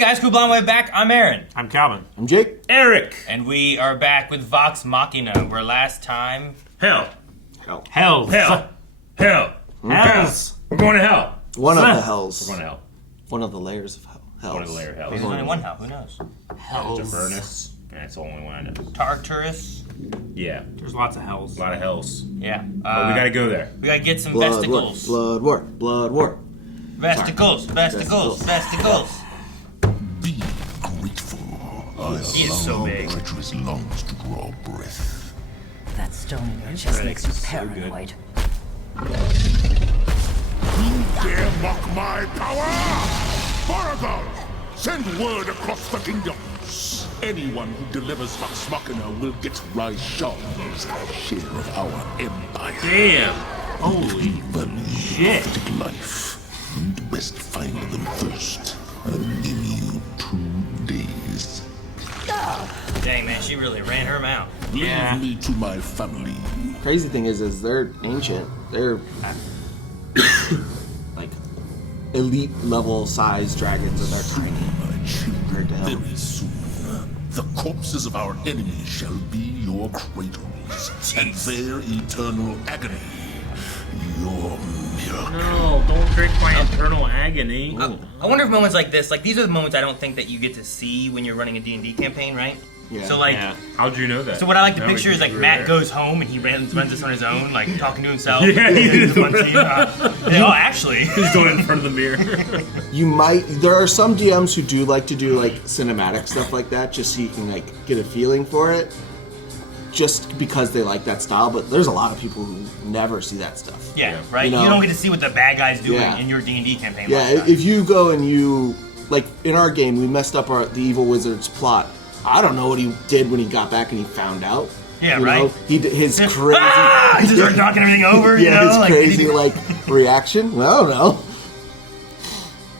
guys, cool blonde way back. I'm Aaron. I'm Calvin. I'm Jake. Eric. And we are back with Vox Machina, where last time... Hell. Hell. Hellz. Hell. Hellz. We're going to hell. One of the hells. We're going to hell. One of the layers of hell. Hells. One of the layers of hell. There's only one hell, who knows? Hell's. Avernus. That's the only one I know. Tartarus. Yeah. There's lots of hells. A lot of hells. Yeah. But we got to go there. We gotta get some Blood vesticles. war. Blood war. Vesticles. Be grateful. He is so big. Treacherous lungs to draw breath. That stone in your chest makes you paranoid. Who dare mock my power? Baragal! Send word across the kingdoms. Anyone who delivers Vox Machina will get Raishan's share of our empire. Damn. Holy Even shit. take life. You'd best find them first. I'll give you 2 days. Dang, man, she really ran her mouth. Yeah. Leave me to my family. Crazy thing is they're ancient. They're like elite level size dragons, and they're tiny. My Compared to children, hell. very soon, the corpses of our enemies shall be your cradles, and their eternal agony, your milk. No, don't drink my eternal agony. I wonder if moments like this, like these are the moments I don't think that you get to see when you're running a D&D campaign, right? Yeah. So like, Yeah. How'd you know that? so what I like to No, picture is like you were Matt there. goes home and he runs this on his own, like talking to himself. Yeah, he He's is. a bunch of, oh, actually. He's doing it in front of the mirror. You might. There are some DMs who do like to do like cinematic stuff like that, just so you can like get a feeling for it, just because they like that style. But there's a lot of people who never see that stuff. Yeah, right. You You, know? don't get to see what the bad guy's doing Yeah. in your D&D campaign. Yeah, last time. if you go and you like in our game, we messed up the evil wizard's plot. I don't know what he did when he got back and he found out. Yeah, you right. know? His crazy. Ah! He just started knocking everything over. Yeah, you know, his like, crazy like reaction. I don't know.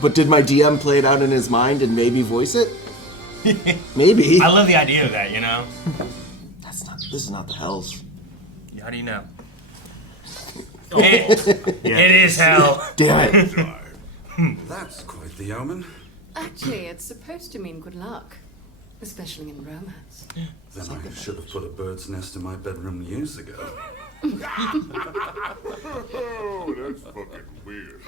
But did my DM play it out in his mind and maybe voice it? Maybe. I love the idea of that. You know. That's not. This is not the Hellz. How do you know? It is hell. Damn it. That's quite the omen. Actually, it's supposed to mean good luck, especially in romance. Then I should have put a bird's nest in my bedroom years ago. Oh, that's fucking weird.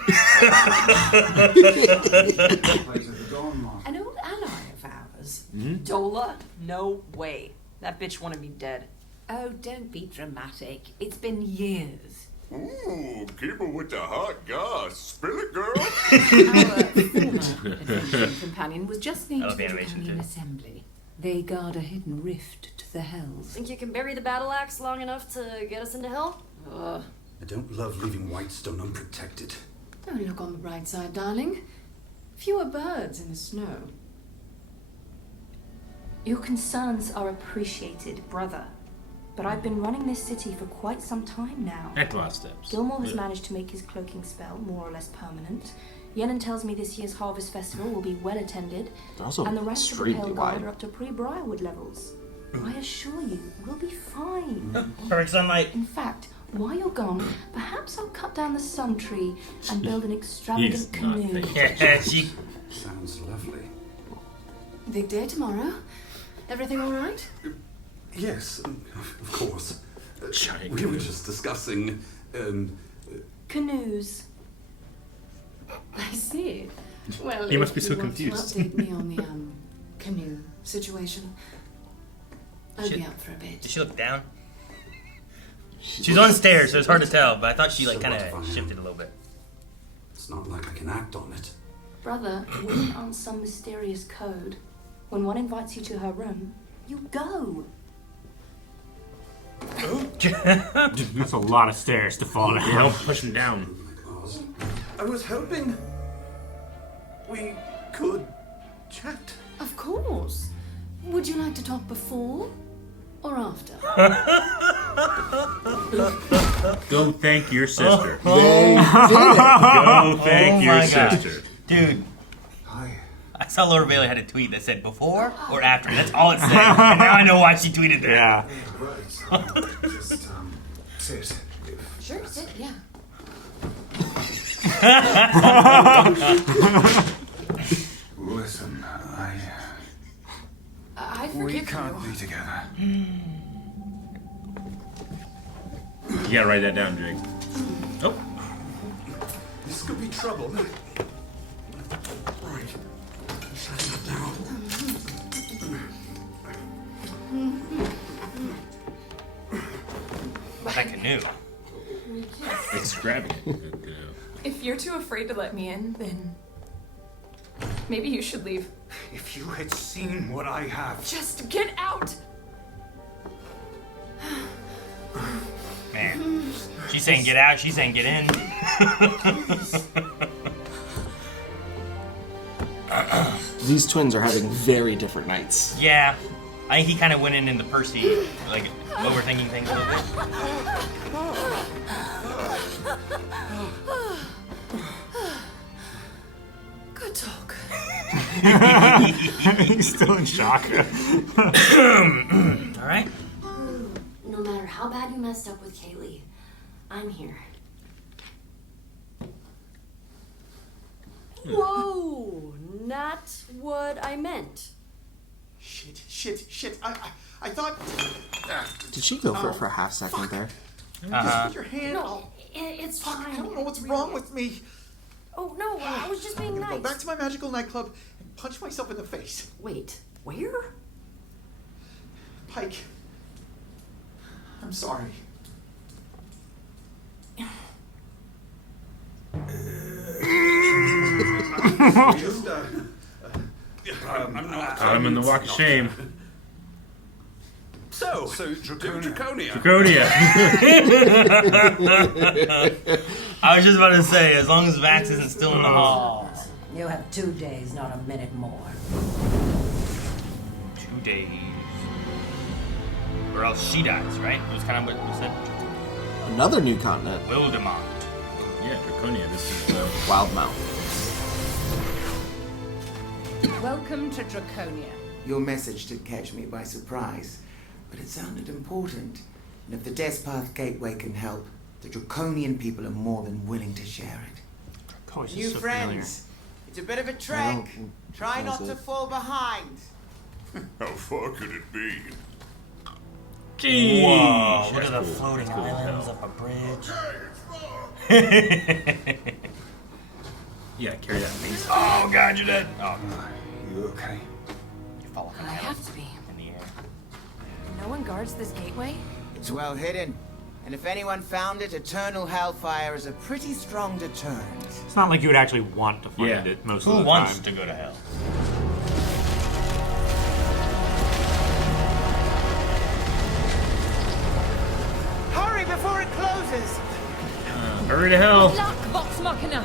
An old ally of ours. Dola? No way. That bitch wanted me dead. Oh, don't be dramatic. It's been years. Ooh, keep it with the hot goss. Spill it, girl. Our former adventuring companion was just named I to love the animation, Companion too. Assembly. They guard a hidden rift to the Hells. Think you can bury the battle axe long enough to get us into hell? Ugh. I don't love leaving Whitestone unprotected. Don't look on the bright side, darling. Fewer birds in the snow. Your concerns are appreciated, brother. But I've been running this city for quite some time now. Heck, a lot of steps. Gilmore has managed to make his cloaking spell more or less permanent. Yenin tells me this year's Harvest Festival will be well attended, They're also and the rest of the extremely Pale Guard wide. are up to pre-Briarwood levels. I assure you, we'll be fine. Perfect sunlight. In fact, while you're gone, perhaps I'll cut down the sun tree and build an extravagant He's not canoe. thinking. Yeah, she. Sounds lovely. Big day tomorrow. Everything all right? Yes, of course. Giant We were canoe. just discussing, Canoes. I see. Well, He must if be you so want confused. to update me on the canoe situation. I'll Shit. be out for a bit. Did she look down? She's on stairs, so it's hard to tell. But I thought she like So kind what if I of am? shifted a little bit. it's not like I can act on it. Brother, lean on some mysterious code. When one invites you to her room, you go. That's a lot of stairs to fall down. Help push him down. Oz. I was hoping we could chat. Of course. Would you like to talk before or after? Go thank your sister. They did it. Go thank Oh your my gosh. sister. Dude, Hi. I saw Laura Bailey had a tweet that said before or after. That's all it said. And now I know why she tweeted that. Yeah. Right. Just, sit. Sure, sit, yeah. Listen. I We forgive can't you. be together. You gotta write that down, Jake. Oh. This could be trouble. Right. Shut that down. That canoe. It's grabbing it. If you're too afraid to let me in, then maybe you should leave. If you had seen what I have. Just get out! Man. She's saying get out, she's saying get in. These twins are having very different nights. Yeah. I think he kind of went into Percy, like, overthinking things a little bit. Good talk. He's still in shock. Alright. No matter how bad you messed up with Kaylee, I'm here. Whoa! Not what I meant. Shit. I thought. Did she go for it for a half second there? Just put your hand. No, it's fine. I don't know what's wrong with me. Oh no, I was just being I'm gonna nice. go back to my magical nightclub and punch myself in the face. Wait, where? Pike. I'm sorry. Just, I'm in the walk of shame. So Draconia. Draconia. I was just about to say, as long as Vax isn't still in the hall. You have 2 days, not a minute more. 2 days. Or else she dies, right? It was kind of what you said. Another new continent. Wildemont. Yeah, Draconia. This is Wildmount. Welcome to Draconia. Your message did catch me by surprise, but it sounded important. And if the Despath Gateway can help, the Draconian people are more than willing to share it. New so friends, it's a bit of a trek. Try not to fall behind. How far could it be? Jeez. Whoa, look That's at the cool. floating That's cool as islands hell. up a bridge. Yeah, carry that mace. Oh god, you're dead. Oh, You okay? you fall off I have to be. in the air. No one guards this gateway? It's well hidden. And if anyone found it, eternal hellfire is a pretty strong deterrent. It's not like you would actually want to find Yeah. it most Who of the wants time. to go to hell? Hurry before it closes! Hurry to hell. Luck, Vox Machina!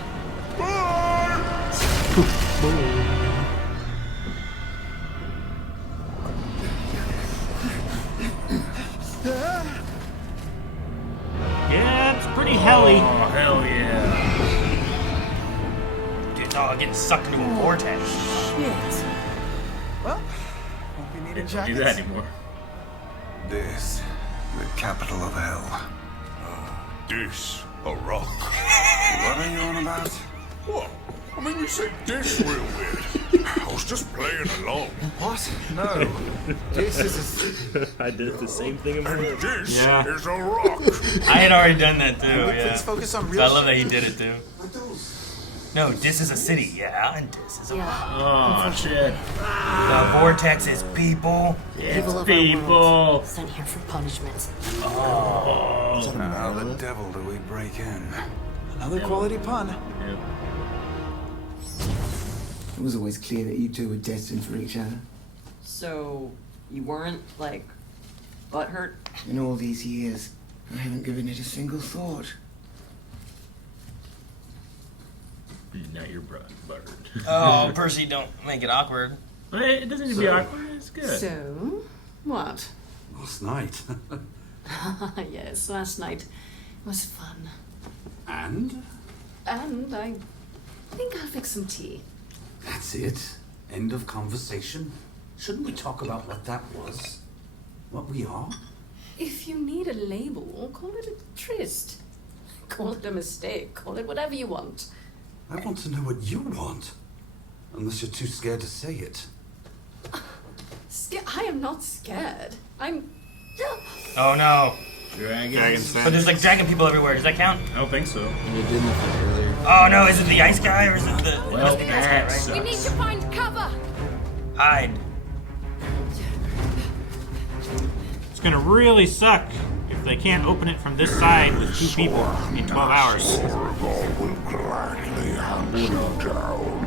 Yeah, it's pretty helly. Oh, hell yeah. Dude, it's all getting sucked into a vortex. Shit. Well, won't be needing Don't do jackets. that anymore. This, the capital of hell. This, a rock. What are you on about? What? I mean, you said this real weird. I was just playing along. What? No. This is a... I did the same thing in my And head. this Yeah. is a rock. I had already done that too, yeah. Please focus on So real I love that shit. he did it too. No, this is a city, yeah, and this is a Oh, shit. The vortex is people. Evil of People. our world, sent here for punishment. Oh. How the devil do we break in? Another quality pun. Yep. It was always clear that you two were destined for each other. So, you weren't, like, butthurt? In all these years, I haven't given it a single thought. Now you're buttered. Oh, Percy, don't make it awkward. It doesn't need to be awkward. It's good. So, what? Last night. Yes, last night was fun. And? And I think I'll fix some tea. That's it. End of conversation. Shouldn't we talk about what that was? What we are? If you need a label, call it a tryst. Call it a mistake. Call it whatever you want. I want to know what you want. Unless you're too scared to say it. I am not scared. I'm. Oh no. Dragon But there's like dragon people everywhere. Does that count? I don't think so. You did nothing earlier. Oh no, is it the ice guy or is it the... It Well, must be the ice guy, that right? We need to find cover. Hide. It's gonna really suck if they can't open it from this side with 2 people in 12 hours. Soragor will gladly hunt you down.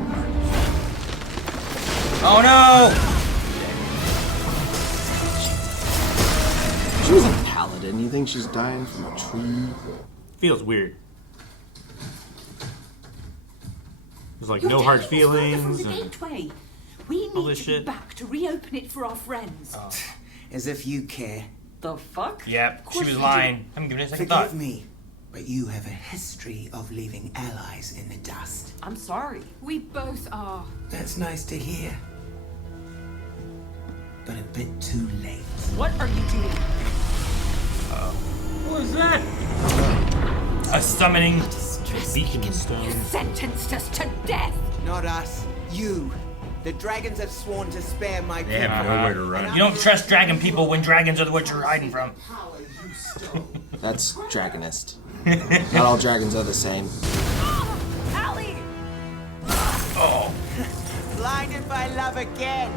Oh no! She was a paladin. You think she's dying from a tree? Feels weird. There's like no hard feelings. From the And gateway. We all need this to shit. be back to reopen it for our friends. As if you care. The fuck? Yep, she was lying. I haven't given it a second Forgive thought. me, but you have a history of leaving allies in the dust. I'm sorry. We both are. That's nice to hear. But a bit too late. What are you doing? What was that? A summoning. Beacon stone. Sentenced us to death. Not us. You. The dragons have sworn to spare my They have nowhere to run. You don't trust dragon people when dragons are what you're hiding from. That's dragonist. Not all dragons are the same. Allie! Oh. Blinded by love again.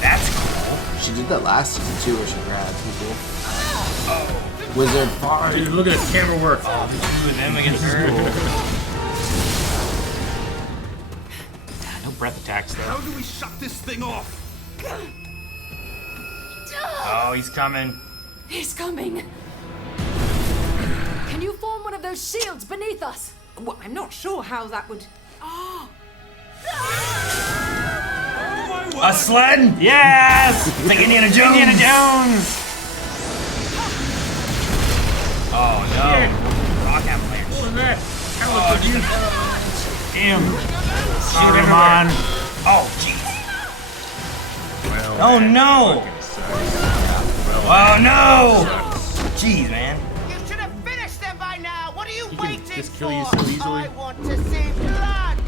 That's cool. She did that last season too, where she grabbed people. Wizard fart. Dude, look at this camera work. Oh, the 2 of them against her. No breath attacks though. How do we shut this thing off? Oh, he's coming. He's coming. Can you form one of those shields beneath us? Well, I'm not sure how that would. Oh. A sled? Yes! It's like Indiana Jones. Indiana Jones! Oh no. Rock avalanche. What was that? Oh, dude. Damn. Saruman. Oh, jeez. Well, Oh no. Oh no. Jeez, man. You should have finished them by now. What are you waiting just for? kill you so easily. I want to see blood.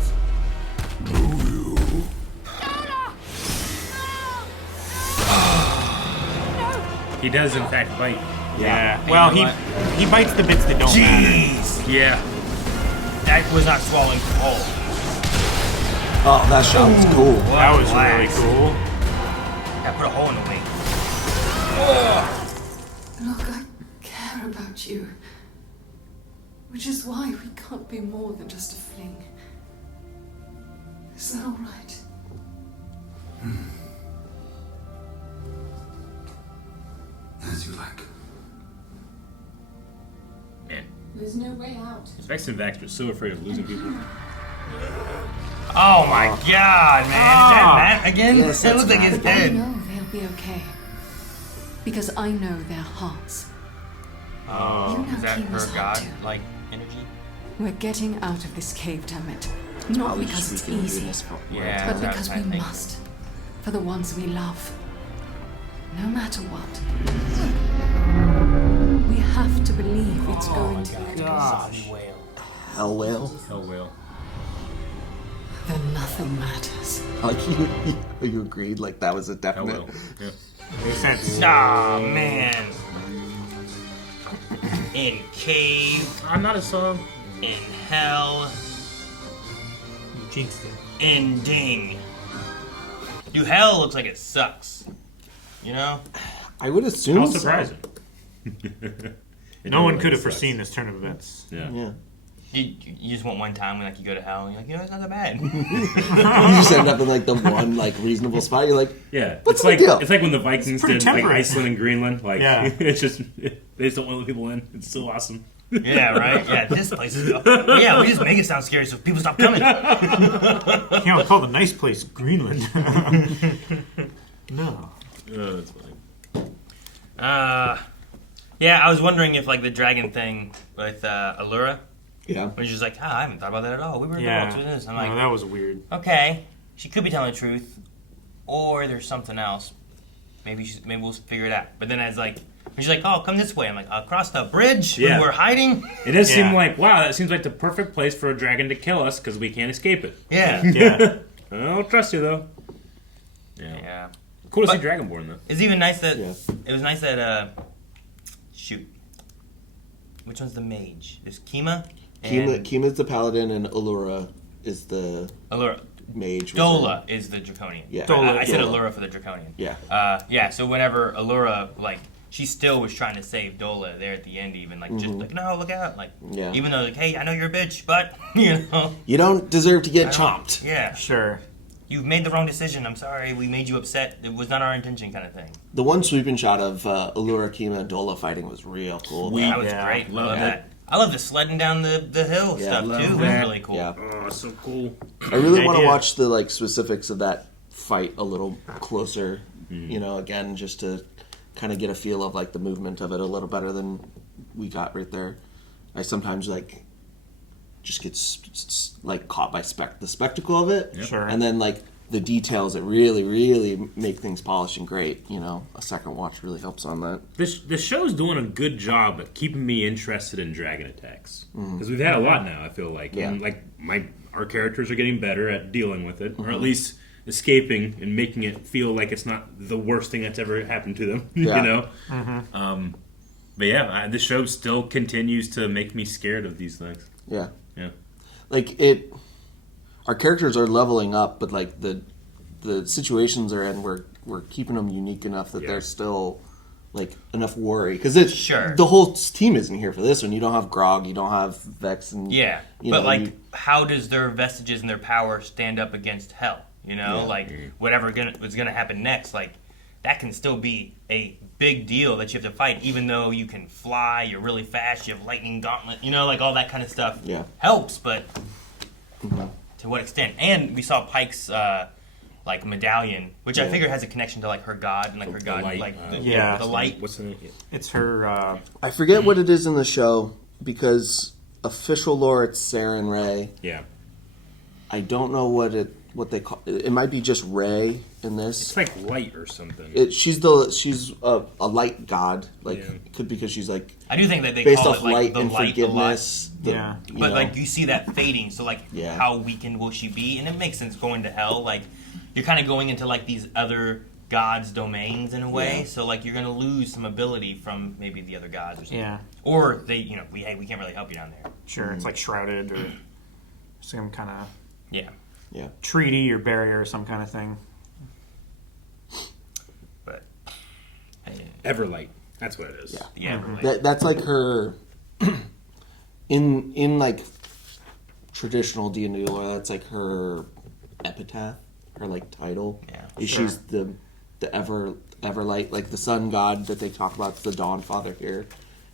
he does in fact bite. Yeah. Well, he bites the bits that don't matter. Jeez. Yeah. That was not swallowing whole. Oh, that shot was cool. That was really cool. That put a hole in the wing. Look, I care about you. Which is why we can't be more than just a fling. Is that all right? As you like. Man. There's no way out. Vex and Vax were so afraid of losing people. Oh my god, man. Is that Matt again? Yes, It looks like that's his I head. know they'll be okay. Because I know their hearts. Oh, You know is that Kim her was hard too. god-like energy? We're getting out of this cave, damn it. Not Probably because should it's be doing easy, this for- Yeah. but that's because what I we think. must. For the ones we love. No matter what. We have to believe it's going to get us. Zombie whale. Hell whale. Hell whale. Then nothing matters. Like you agreed, like that was a Hell definite. whale. Yeah. Makes sense. Aw, man. In cave, I'm not a song. in hell, You jinxed it. in ding. Dude, hell looks like it sucks. You know? I would assume. How so. surprising. No one could have foreseen this turn of events. Yeah. Yeah. You just want one time when like you go to hell and you're like, you know, it's not that bad. You just end up in like the one like reasonable spot. You're like, Yeah. What's it's the like deal? It's like when the Vikings pretty did like temperate. Iceland and Greenland. Like Yeah. it's just they just don't want to let people in. It's so awesome. Yeah, right? Yeah, this place is... Yeah, we just make it sound scary so people stop coming. You know, call the nice place Greenland. No. That's funny. Yeah, I was wondering if like the dragon thing with Allura, yeah. when she's like, I haven't thought about that at all. We were Yeah. about to this. I'm like, No, that was weird. okay, she could be telling the truth, or there's something else. Maybe we'll figure it out. But then as like And she's like, oh, come this way. I'm like, across the bridge Yeah. when we're hiding? It does seem like, wow, that seems like the perfect place for a dragon to kill us because we can't escape it. Yeah. Yeah. I don't trust you, though. Yeah. Cool to see Dragonborn, though. It's even nice that... It was nice that, shoot. Which one's the mage? There's Kima? Kima's the paladin, and Allura is the mage. Dola is the draconian. Yeah. I said Allura for the draconian. Yeah. So whenever Allura, like, she still was trying to save Dola there at the end, even. Like, just like, no, look out. Like, even though, like, hey, I know you're a bitch, but, you know. You don't deserve to get chomped. Yeah. Sure. You've made the wrong decision. I'm sorry. We made you upset. It was not our intention, kind of thing. The one sweeping shot of Allura, Kima, and Dola fighting was real cool. That was great. I love that. I love the sledding down the hill stuff, too. It was really cool. Yeah. Oh, so cool. I really want to watch the like specifics of that fight a little closer. You know, again, just to kind of get a feel of like the movement of it a little better than we got right there. I sometimes like just get like caught by the spectacle of it, Sure. and then like the details that really make things polished and great. You know, a second watch really helps on that. The show's doing a good job at keeping me interested in dragon attacks because we've had a lot now. I feel like, and like our characters are getting better at dealing with it, or at least escaping and making it feel like it's not the worst thing that's ever happened to them. You know. But yeah, the show still continues to make me scared of these things. Yeah. Yeah. Like our characters are leveling up, but like the situations they're in, we're keeping them unique enough that there's still like enough worry because the whole team isn't here for this one. You don't have Grog, you don't have Vex, and how does their vestiges and their power stand up against Hell? You know, like whatever was gonna happen next, like that can still be a big deal that you have to fight, even though you can fly, you're really fast, you have lightning gauntlet, you know, like all that kind of stuff helps, but to what extent? And we saw Pike's like medallion, which I figure has a connection to like her god and like her god, light, like the light. What's the name? It's her. I forget what it is in the show because official lore it's Saren Ray. Yeah. I don't know what they call it. It might be just Ray in this. It's like light or something. She's a light god. Like could because she's like I do think that they based call off it like light the and light, forgiveness. But like you see that fading, so like how weakened will she be? And it makes sense going to Hell. Like you're kind of going into like these other gods' domains in a way. So like you're gonna lose some ability from maybe the other gods or something. Yeah. Or they, we can't really help you down there. Sure, it's like shrouded or some kind of treaty or barrier or some kind of thing. But Everlight, that's what it is. Yeah. That's like her in like traditional D&D lore. That's like her epitaph, her like title. Yeah, she's the Everlight, like the sun god that they talk about, the Dawn Father here.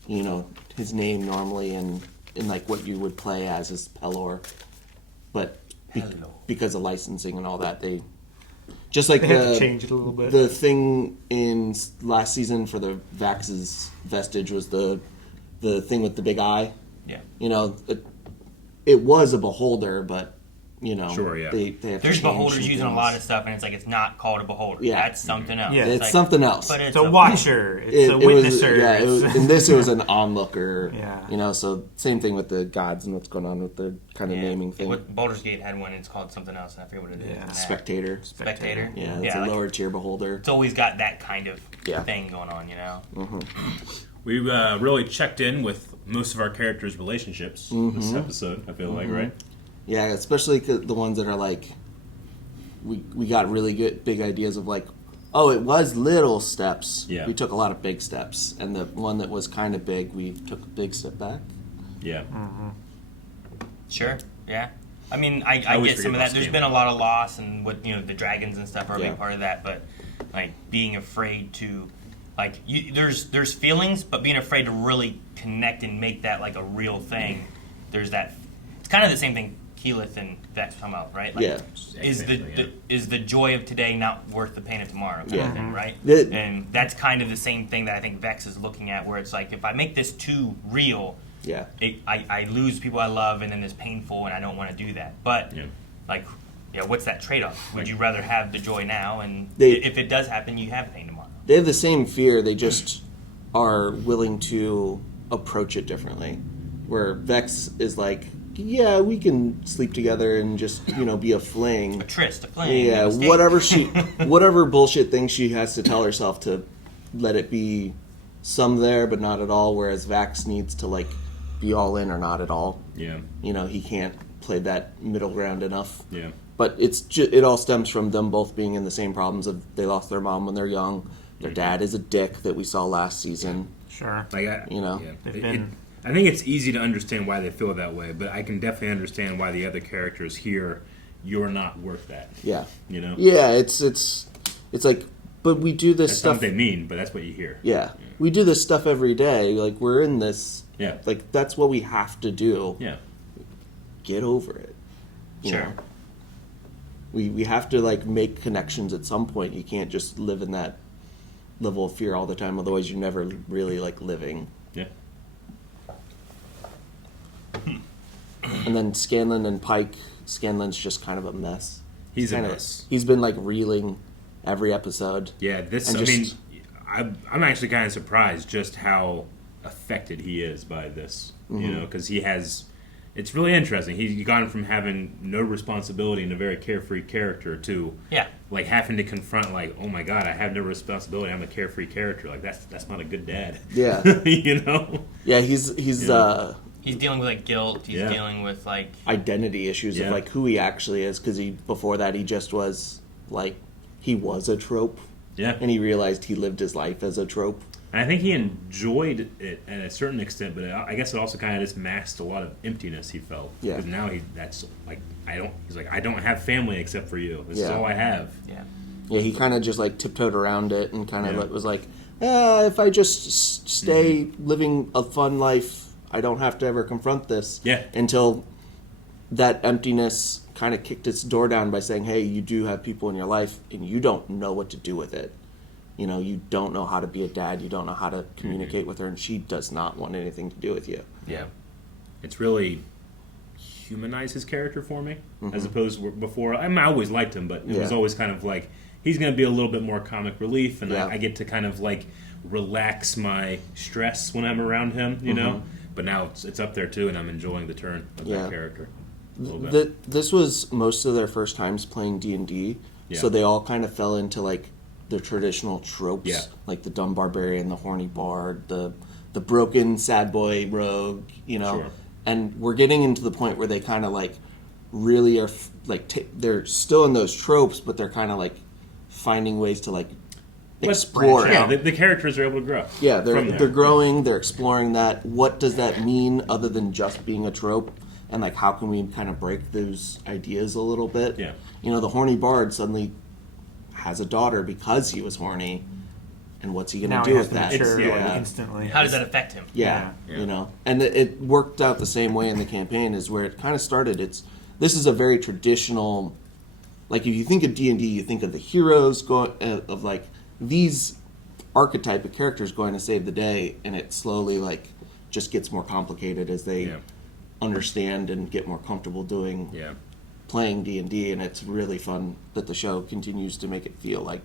You know, his name normally in like what you would play as is Pelor, but because of licensing and all that, they just like they had to change it a little bit. The thing in last season for the Vax's vestige was the thing with the big eye. Yeah, you know, it was a beholder, but you know, they have there's to beholders change using a lot of stuff, and it's like it's not called a beholder. Yeah. That's something else. Yeah, it's like, something else. But it's a watcher. It's a witnesser. In this, it was an onlooker. Yeah. You know, so same thing with the gods and what's going on with the kind of naming thing. Baldur's Gate had one. It's called something else, and I forget what it is. Yeah. Spectator. Yeah, it's a lower tier beholder. It's always got that kind of thing going on, you know. We really checked in with most of our characters' relationships this episode. I feel like, right? Yeah, especially the ones that are like, we got really good big ideas of like, oh, it was little steps. Yeah. We took a lot of big steps, and the one that was kind of big, we took a big step back. Yeah. Sure. Yeah. I mean, I get some of that. There's been a lot of loss, and what the dragons and stuff are a big part of that. But like being afraid to, like, there's feelings, but being afraid to really connect and make that like a real thing. There's that. It's kind of the same thing Keyleth and Vex come out, right? Like, is the joy of today not worth the pain of tomorrow? Kind of thing, right? And that's kind of the same thing that I think Vex is looking at, where it's like if I make this too real. Yeah, I lose people I love, and then it's painful, and I don't want to do that. But what's that trade-off? Would you rather have the joy now, and if it does happen, you have pain tomorrow? They have the same fear. They just are willing to approach it differently. Where Vex is like, yeah, we can sleep together and just, be a fling. A tryst, a fling. Yeah, whatever bullshit thing she has to tell herself to let it be some there, but not at all. Whereas Vax needs to, be all in or not at all. Yeah. He can't play that middle ground enough. Yeah. But it all stems from them both being in the same problems of they lost their mom when they're young. Their dad is a dick that we saw last season. Sure. Yeah. They've I think it's easy to understand why they feel that way, but I can definitely understand why the other characters here, you're not worth that. Yeah. Yeah, it's like, but we do this that's stuff. That's not what they mean, but that's what you hear. Yeah. We do this stuff every day. We're in this. Yeah. That's what we have to do. Yeah. Get over it. Sure. We have to, make connections at some point. You can't just live in that level of fear all the time. Otherwise, you're never really, living. Yeah. And then Scanlan and Pike. Scanlan's just kind of a mess. He's a mess. He's been reeling every episode. Yeah, I'm actually kind of surprised just how affected he is by this. Because he has. It's really interesting. He's gone from having no responsibility and a very carefree character to having to confront oh my god, I have no responsibility. I'm a carefree character. That's not a good dad. Yeah. Yeah, he's he's dealing with guilt. He's dealing with identity issues of who he actually is, because before that he just was he was a trope. Yeah. And he realized he lived his life as a trope. And I think he enjoyed it at a certain extent, but I guess it also kind of just masked a lot of emptiness he felt. Yeah. Because now I don't have family except for you. This is all I have. Yeah. Yeah, he kind of just tiptoed around it and kind of was if I just stay living a fun life, I don't have to ever confront this. Yeah. Until that emptiness kind of kicked its door down by saying, hey, you do have people in your life and you don't know what to do with it. You don't know how to be a dad. You don't know how to communicate with her, and she does not want anything to do with you. Yeah. It's really humanized his character for me, as opposed to before. I always liked him, but it was always kind of he's going to be a little bit more comic relief, and I get to kind of relax my stress when I'm around him, you know? But now it's up there too, and I'm enjoying the turn of that character a little bit. This was most of their first times playing D&D, so they all kind of fell into the traditional tropes, like the dumb barbarian, the horny bard, the broken sad boy rogue, Sure. And we're getting into the point where they kind of really are they're still in those tropes, but they're kind of finding ways to explore. Yeah, the characters are able to grow. Yeah, they're growing. They're exploring that. What does that mean other than just being a trope? And how can we kind of break those ideas a little bit? Yeah. The horny bard suddenly has a daughter because he was horny, and what's he going to do with that? Instantly. How does that affect him? Yeah. And it worked out the same way in the campaign is where it kind of started. This is a very traditional, if you think of D&D, you think of the heroes of these archetype of characters going to save the day, and it slowly just gets more complicated as they understand and get more comfortable doing playing D&D, and it's really fun that the show continues to make it feel like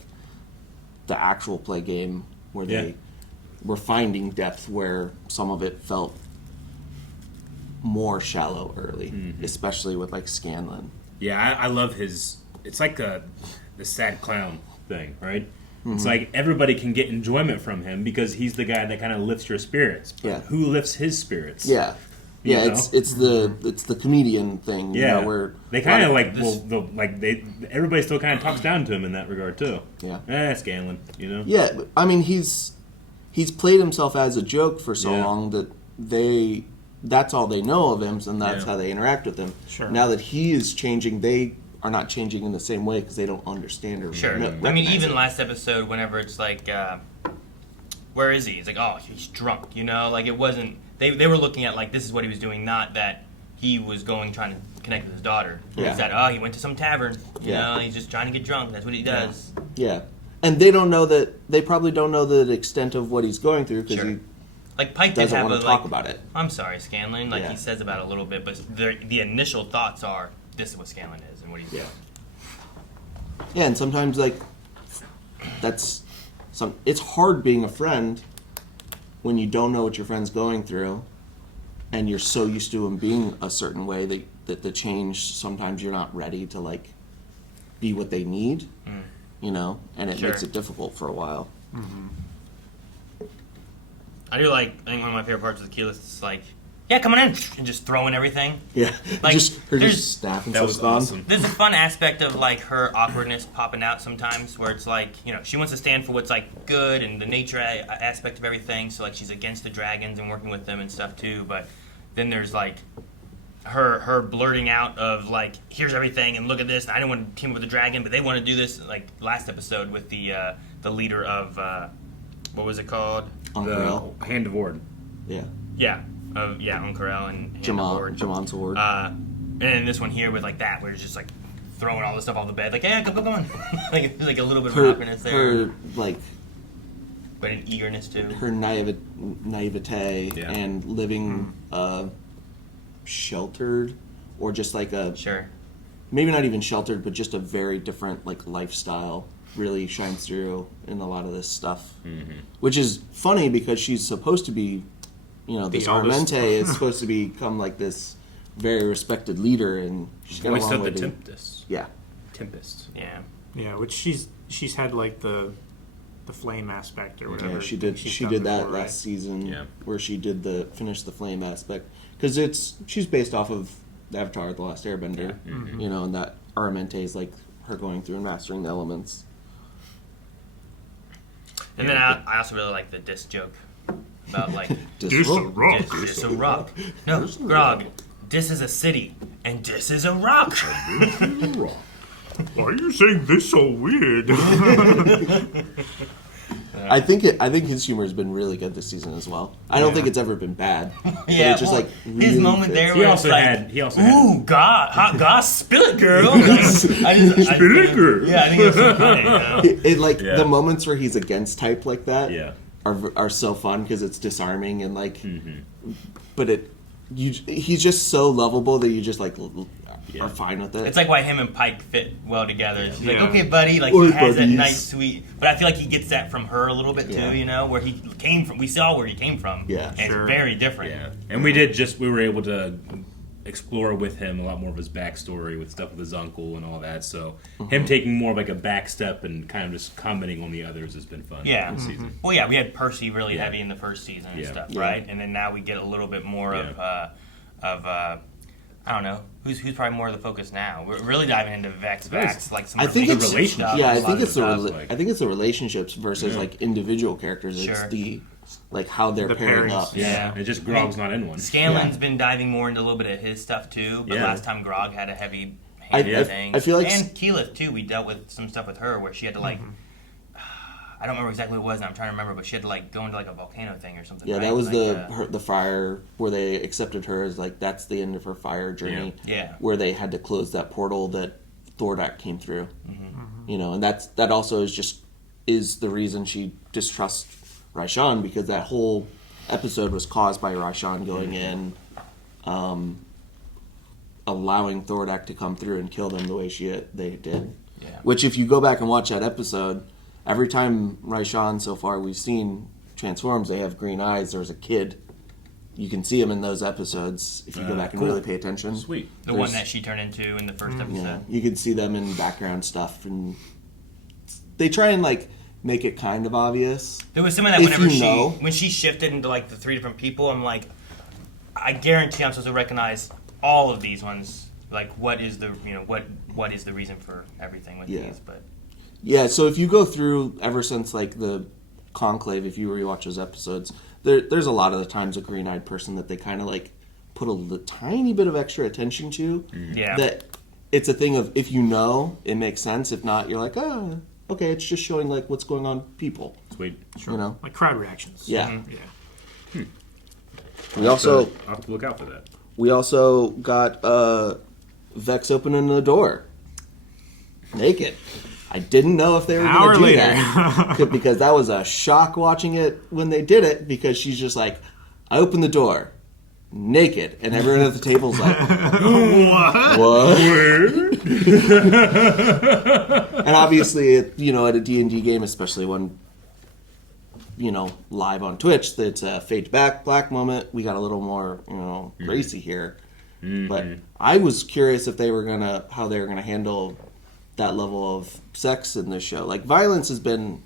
the actual play game where they were finding depth where some of it felt more shallow early, especially with Scanlan. Yeah, I love his. It's the sad clown thing, right? It's everybody can get enjoyment from him because he's the guy that kind of lifts your spirits. But who lifts his spirits? Yeah. Yeah, it's the comedian thing. Where they kind of everybody still kind of talks down to him in that regard too. Yeah, Scanlan, Yeah, I mean he's played himself as a joke for so long that that's all they know of him, and that's how they interact with him. Sure. Now that he is changing, they are not changing in the same way because they don't understand or I mean, even last episode, whenever it's where is he? It's oh, he's drunk. It wasn't. They were looking at this is what he was doing, not that he was trying to connect with his daughter. Yeah. He said, he went to some tavern. You know, he's just trying to get drunk. That's what he does. Yeah. And they don't know that. They probably don't know the extent of what he's going through because he Pike doesn't want to talk about it. I'm sorry, Scanlan. He says about it a little bit, but the initial thoughts are this is what Scanlan is and what he's doing. Yeah, and sometimes that's it's hard being a friend when you don't know what your friend's going through, and you're so used to them being a certain way that the change, sometimes you're not ready to like be what they need, you know, and it makes it difficult for a while. I do like, I think one of my favorite parts of the Keyless is like, yeah, coming in and just throwing everything. Yeah, like just snapping stuff on. Awesome. There's a fun aspect of like her awkwardness popping out sometimes, where it's like, you know, she wants to stand for what's like good and the nature aspect of everything. So like she's against the dragons and working with them and stuff too. But then there's like her blurting out of like, here's everything and look at this. I don't want to team up with the dragon, but they want to do this. Like last episode with the leader of what was it called? Ank'Harel. Hand of Ord. Yeah. Yeah. Ank'Harel and Jamon's Ward. And then this one here with like that, where it's just like throwing all this stuff off the bed, like, yeah, come on. Like there's like a little bit of awkwardness there. Her like, but an eagerness too. Her naivete and living sheltered, or just like a maybe not even sheltered, but just a very different like lifestyle really shines through in a lot of this stuff, which is funny because she's supposed to be, you know, this Armente is supposed to become like this very respected leader, and she's got a long way to... Tempest. Yeah. Tempest. Yeah. Yeah, which she's had like the flame aspect or whatever. Yeah, she did that before, last season, where she did finish the flame aspect, because she's based off of Avatar: The Last Airbender, you know, and that Aramente is like her going through and mastering the elements. And then I also really like the disc joke about like Dis a rock. Dis a rock. No, Grog. This is a city, and this is a rock. Why are you saying this so weird? I think his humor has been really good this season as well. I don't think it's ever been bad. Yeah, it's just like really his moment there. He also had. Ooh, God, hot goss, spill it, girl. Spill it, girl. Yeah, I think it's so funny. You know? The moments where he's against type like that. Yeah. Are so fun because it's disarming and like, but he's just so lovable that you just like are fine with it. It's like why him and Pike fit well together. She's like, okay, buddy, like he has that nice, sweet, but I feel like he gets that from her a little bit too. You know, where he came from. We saw where he came from. Yeah, and it's very different. Yeah, and we were able to explore with him a lot more of his backstory with stuff with his uncle and all that. So him taking more of like a back step and kind of just commenting on the others has been fun. Yeah. This season. Well, yeah, we had Percy really heavy in the first season and stuff, right? And then now we get a little bit more of I don't know who's probably more of the focus now. We're really diving into Vex, like some relationships. Stuff. Yeah, I think it's the relationships versus like individual characters. It's the like how they're pairing up. Yeah, it's just Grog's not in one. Scanlan's been diving more into a little bit of his stuff too, but last time Grog had a heavy hand thing. I feel like and Keyleth too. We dealt with some stuff with her where she had to like. I don't remember exactly what it was, and I'm trying to remember, but she had to like go into like a volcano thing or something. Yeah, right? that was like, the fire where they accepted her as like that's the end of her fire journey. Yeah. Where they had to close that portal that Thordak came through. You know, and that also is the reason she distrusts Raishan, because that whole episode was caused by Raishan going in, allowing Thordak to come through and kill them the way they did. Yeah. Which, if you go back and watch that episode, every time Raishan so far we've seen transforms, they have green eyes. There's a kid. You can see him in those episodes if you go back and really pay attention. Sweet. The one that she turned into in the first episode. Yeah, you can see them in background stuff, and they try and like make it kind of obvious. There was some of that when she shifted into like the three different people. I'm like, I guarantee I'm supposed to recognize all of these ones. Like, what is the what is the reason for everything with these? But yeah, so if you go through ever since like the Conclave, if you rewatch those episodes, there's a lot of the times a green-eyed person that they kind of like put a tiny bit of extra attention to. Yeah, that it's a thing of if you know, it makes sense. If not, you're like, okay, it's just showing like what's going on with people. Sweet, you know, like crowd reactions. Yeah, yeah. We also I'll have to look out for that. We also got Vex opening the door naked. I didn't know if they were going to do that because that was a shock watching it when they did it, because she's just like, I opened the door naked, and everyone at the table's like, what? And obviously, at a D&D game, especially one live on Twitch, it's a fade to black moment. We got a little more, Gracie here. But I was curious if how they were gonna handle that level of sex in this show. Like, violence has been,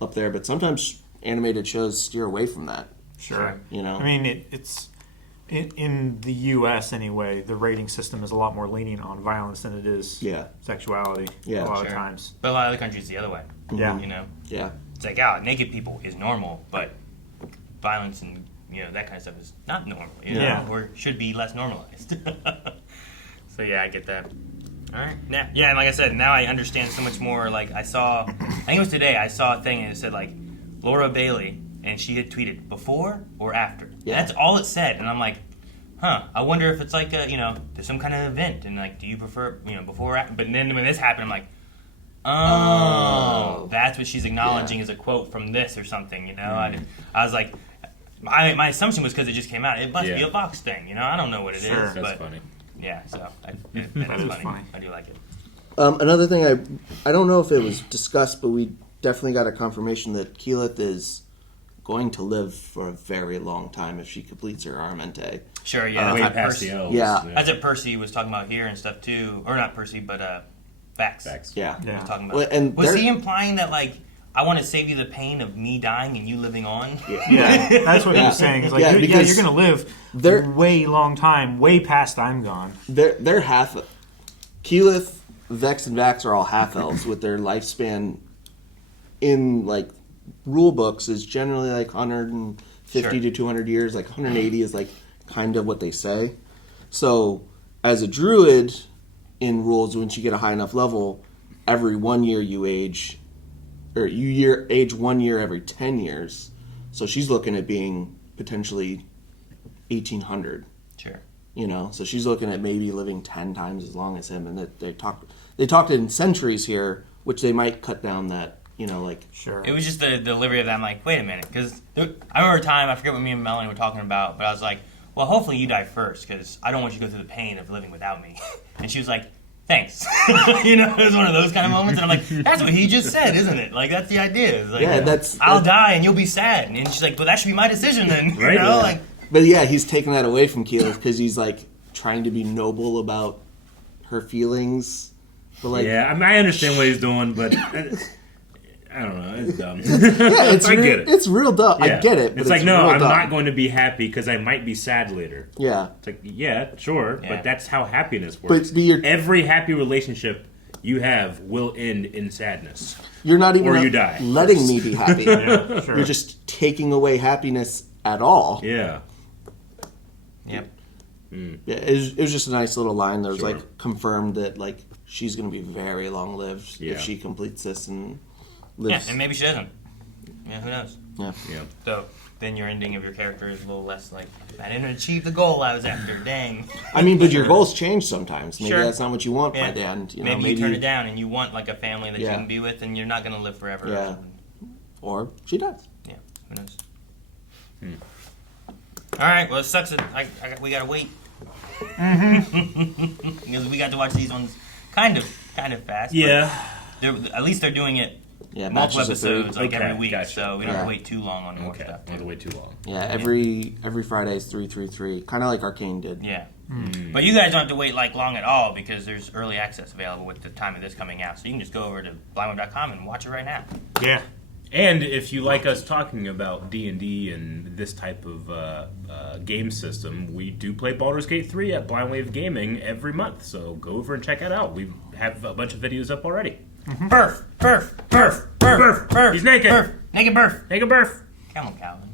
up there, but sometimes animated shows steer away from that. Sure. I mean, it's in the U.S. anyway. The rating system is a lot more lenient on violence than it is sexuality. A lot of times. But a lot of other countries the other way. Yeah. Yeah. It's like, naked people is normal, but violence and that kind of stuff is not normal. Or should be less normalized. So yeah, I get that. All right. Yeah, and like I said, now I understand so much more. Like, I think it was today, I saw a thing and it said, like, Laura Bailey, and she had tweeted before or after. Yeah. That's all it said. And I'm like, I wonder if it's like there's some kind of event, and like, do you prefer, before or after? But then when this happened, I'm like, that's what she's acknowledging as a quote from this or something, I was like, my assumption was because it just came out. It must be a Vox thing, I don't know what it is. That's but funny. Yeah, so that is funny. I do like it. Another thing, I don't know if it was discussed, but we definitely got a confirmation that Keyleth is going to live for a very long time if she completes her Armente. Sure, yeah. Way past the elves. Yeah. That's what Percy was talking about here and stuff too. Or not Percy, but Vax. Yeah. Was talking about. Well, and was he implying that, like, I want to save you the pain of me dying and you living on? Yeah, that's what he was saying. It's like, you're going to live way long time, way past I'm gone. They're half. Keyleth, Vex, and Vax are all half elves with their lifespan in like rule books is generally like 150 to 200 years. Like 180 is like kind of what they say. So as a druid in rules, once you get a high enough level, every 1 year you age. Or you age 1 year every 10 years. So she's looking at being potentially 1800. Sure. So she's looking at maybe living 10 times as long as him. And they talked in centuries here, which they might cut down that, Sure. It was just the delivery of that. I'm like, wait a minute. Because I remember a time, I forget what me and Melanie were talking about, but I was like, well, hopefully you die first, because I don't want you to go through the pain of living without me. And she was like, thanks. It was one of those kind of moments, and I'm like, that's what he just said, isn't it? Like, that's the idea. It's like, I'll die and you'll be sad. And she's like, well, that should be my decision then. Right. But yeah, he's taking that away from Keyleth because he's like trying to be noble about her feelings. But like, I understand what he's doing, but I don't know. It's dumb. I get it. It's real dumb. Yeah. I get it. But it's like, no, I'm not going to be happy because I might be sad later. Yeah. It's like, sure, but that's how happiness works. But every happy relationship you have will end in sadness. You're not even you die letting me be happy. Sure. You're just taking away happiness at all. Yeah. Yep. Yeah, it was just a nice little line. There was like confirmed that like she's going to be very long lived if she completes this and lives. Yeah, and maybe she doesn't. Yeah, who knows? Yeah. So then your ending of your character is a little less like, I didn't achieve the goal I was after. Dang. I mean, but your goals change sometimes. Maybe that's not what you want by the end. Maybe you turn it down and you want like a family that you can be with, and you're not going to live forever. Yeah. Or she does. Yeah. Who knows? All right. Well, it sucks that we got to wait. Because we got to watch these ones kind of fast. Yeah. At least they're doing it. Yeah, multiple episodes every week, gotcha. So we don't have to wait too long on more stuff. Don't have to wait too long. Yeah, every Friday is 333, kind of like Arcane did. Yeah, but you guys don't have to wait like long at all because there's early access available with the time of this coming out. So you can just go over to blindwave.com and watch it right now. Yeah. And if you like us talking about D&D and this type of game system, we do play Baldur's Gate 3 at Blindwave Gaming every month. So go over and check it out. We have a bunch of videos up already. Mm-hmm. Burf. He's naked. Naked Burf. Come on, Calvin.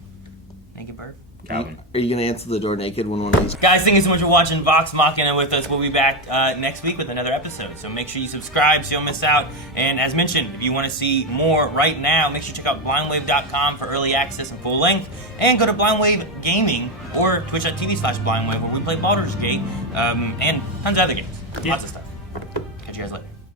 Naked Burf. Calvin. Are you going to answer the door naked when one of these... Guys, thank you so much for watching Vox Machina with us. We'll be back next week with another episode. So make sure you subscribe so you don't miss out. And as mentioned, if you want to see more right now, make sure you check out blindwave.com for early access and full length. And go to Blindwave Gaming or twitch.tv/blindwave where we play Baldur's Gate and tons of other games. Lots of stuff. Catch you guys later.